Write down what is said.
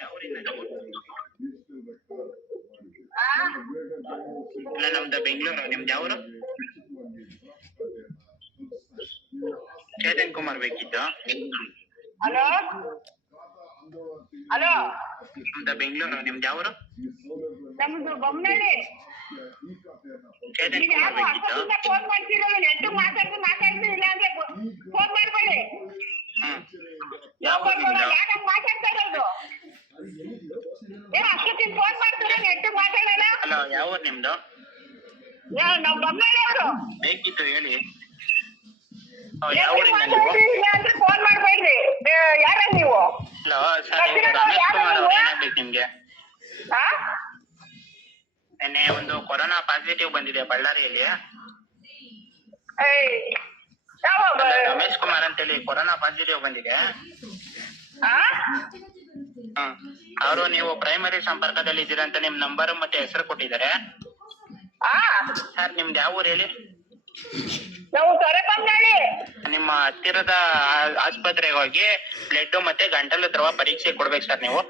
ಯಾವ ಊರಿಂದ ನೀವು? ಅಲ್ಲ, ನಮ್ದು ಬೆಂಗಳೂರು. ನಿಮ್ದು ಯಾವರು? ಚೇತನ್ ಕುಮಾರ್ ಬೇಕಿತ್ತು. ಹಲೋ ಹಲೋ, ನಮ್ದು ಬೆಂಗಳೂರು. ನಿಮ್ದು ಯಾವರು? ನಮ್ದು ಬೊಮ್ಮನಹಳ್ಳಿ. ಚೇತನ್ ನೀವ್ ಕುಮಾರ್ ಯಾರು ಬೇಕಿತ್ತು. ಅಷ್ಟೊತ್ತಿಂದ ಫೋನ್ ಮಾಡ್ತಿರಲ್ಲ, ನೆಟ್ಟು ಮಾತಾಡ್ತೀನಿ ಇಲ್ಲ ಅಂದ್ರೆ ಫೋನ್ ಮಾಡ್ಬೇಡಿ. ಯಾವ ಊರು ನಿಮ್ದು? ಯಾಕಂಗ್ ಮಾತಾಡ್ತಾ ಇರೋದು? ಅಷ್ಟೊತ್ತಿನ ಫೋನ್ ಮಾಡ್ತಾರೆ, ನೆಟ್ಟು ಮಾತಾಡಲ್ಲ. ಹಲೋ, ಯಾವ ಊರು ನಿಮ್ದು? ನಾವ್ ಬೊಮ್ಮನಹಳ್ಳಿ ಅವರು. ಬೇಕಿತ್ತು, ಹೇಳಿ. ಯಾವ ಊರಿಂದ ನೀವು? ಇಲ್ಲ ಅಂದ್ರೆ ಫೋನ್ ಮಾಡ್ಬೇಡ್ರಿ. ಯಾರ ನೀವು? ಹಲೋ ಸರ್, ಇವ್ರು ರಮೇಶ್ ಕುಮಾರ್ ಅವ್ರು. ಏನಾಗ್ಬೇಕು ನಿಮ್ಗೆ? ನಿನ್ನೆ ಒಂದು ಕೊರೋನಾ ಪಾಸಿಟಿವ್ ಬಂದಿದೆ ಬಳ್ಳಾರಿಯಲ್ಲಿ. ರಮೇಶ್ ಕುಮಾರ್ ಅಂತೇಳಿ ಕೊರೋನಾ ಪಾಸಿಟಿವ್ ಬಂದಿದೆ. ಅವರು ನೀವು ಪ್ರೈಮರಿ ಸಂಪರ್ಕದಲ್ಲಿ ಇದ್ದೀರಾ ಅಂತ ನಿಮ್ ನಂಬರ್ ಮತ್ತೆ ಹೆಸರು ಕೊಟ್ಟಿದ್ದಾರೆ. ಸರ್, ನಿಮ್ದು ಯಾವ ಊರು ಹೇಳಿ? ನಾವು ತೊರೆಬೊಮ್ಮನಹಳ್ಳಿ. ನಿಮ್ಮ ಹತ್ತಿರದ ಆಸ್ಪತ್ರೆಗೆ ಹೋಗಿ ಬ್ಲಡ್ ಮತ್ತೆ ಗಂಟಲು ದ್ರವ ಪರೀಕ್ಷೆ ಕೊಡ್ಬೇಕು ಸರ್ ನೀವು.